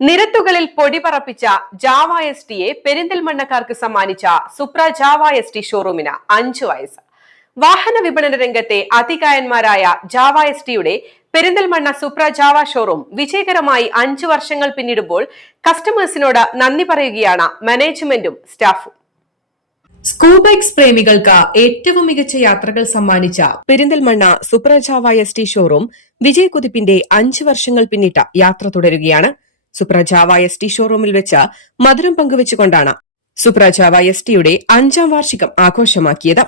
നിരത്തുകളിൽ പൊടി പറപ്പിച്ച Java S ടിയെ പെരിന്തൽമണ്ണക്കാർക്ക് സമ്മാനിച്ച സുപ്ര Java S T ഷോറൂമിന് 5 വയസ്സ്. വാഹന വിപണന രംഗത്തെ അതികായന്മാരായ ജാവ എസ് ടിയുടെ പെരിന്തൽമണ്ണ സുപ്ര ജാവ ഷോറൂം വിജയകരമായി 5 വർഷങ്ങൾ പിന്നിടുമ്പോൾ കസ്റ്റമേഴ്സിനോട് നന്ദി പറയുകയാണ് മാനേജ്മെന്റും സ്റ്റാഫും. സ്കൂൾ ബൈക്സ് പ്രേമികൾക്ക് ഏറ്റവും മികച്ച യാത്രകൾ സമ്മാനിച്ച പെരിന്തൽമണ്ണ സുപ്ര ജാവ എസ് ടി ഷോറൂം വിജയകുതിപ്പിന്റെ 5 വർഷങ്ങൾ പിന്നിട്ട യാത്ര തുടരുകയാണ്. സുപ്ര ജാവ എസ് ടി ഷോറൂമിൽ വെച്ച് മധുരം പങ്കുവച്ചുകൊണ്ടാണ് സുപ്ര ജാവ എസ് ടിയുടെ 5ാം വാർഷികം ആഘോഷമാക്കിയത്.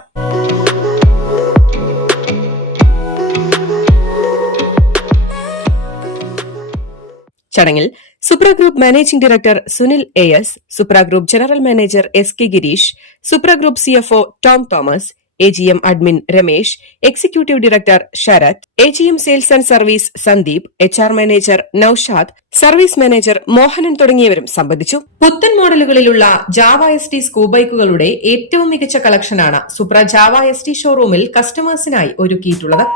ചടങ്ങിൽ Supra group managing director Sunil S, Supra group general manager S K Girish, Supra group CFO Tom Thomas, AGM admin Ramesh, executive director Sharath, AGM sales and service Sandeep, HR manager Naushad, service manager Mohanan തുടങ്ങിയവരും സംബന്ധിച്ചു. പുത്തൻ മോഡലുകളിലുള്ള ജാവ എസ് ടി സ്കൂൾ ബൈക്കുകളുടെ ഏറ്റവും മികച്ച കളക്ഷനാണ് സുപ്ര ജാവ എസ് ടി ഷോറൂമിൽ കസ്റ്റമേഴ്സിനായി ഒരുക്കിയിട്ടുള്ളത്.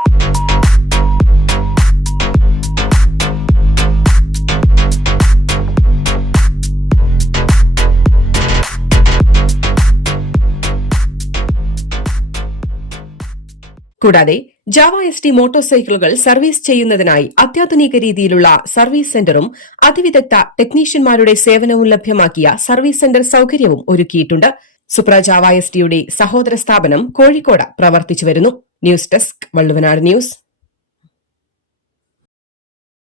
കൂടാതെ ജാവ എസ് ടി മോട്ടോർ സൈക്കിളുകൾ സർവീസ് ചെയ്യുന്നതിനായി അത്യാധുനിക രീതിയിലുള്ള സർവീസ് സെന്ററും അതിവിദഗ്ധ ടെക്നീഷ്യന്മാരുടെ സേവനവും ലഭ്യമാക്കിയ സർവീസ് സെന്റർ സൌകര്യവും ഒരുക്കിയിട്ടുണ്ട്. സുപ്ര ജാവ എസ് ടിയുടെ സഹോദര സ്ഥാപനം കോഴിക്കോട് പ്രവർത്തിച്ചുവരുന്നു. News desk Valluvanad news.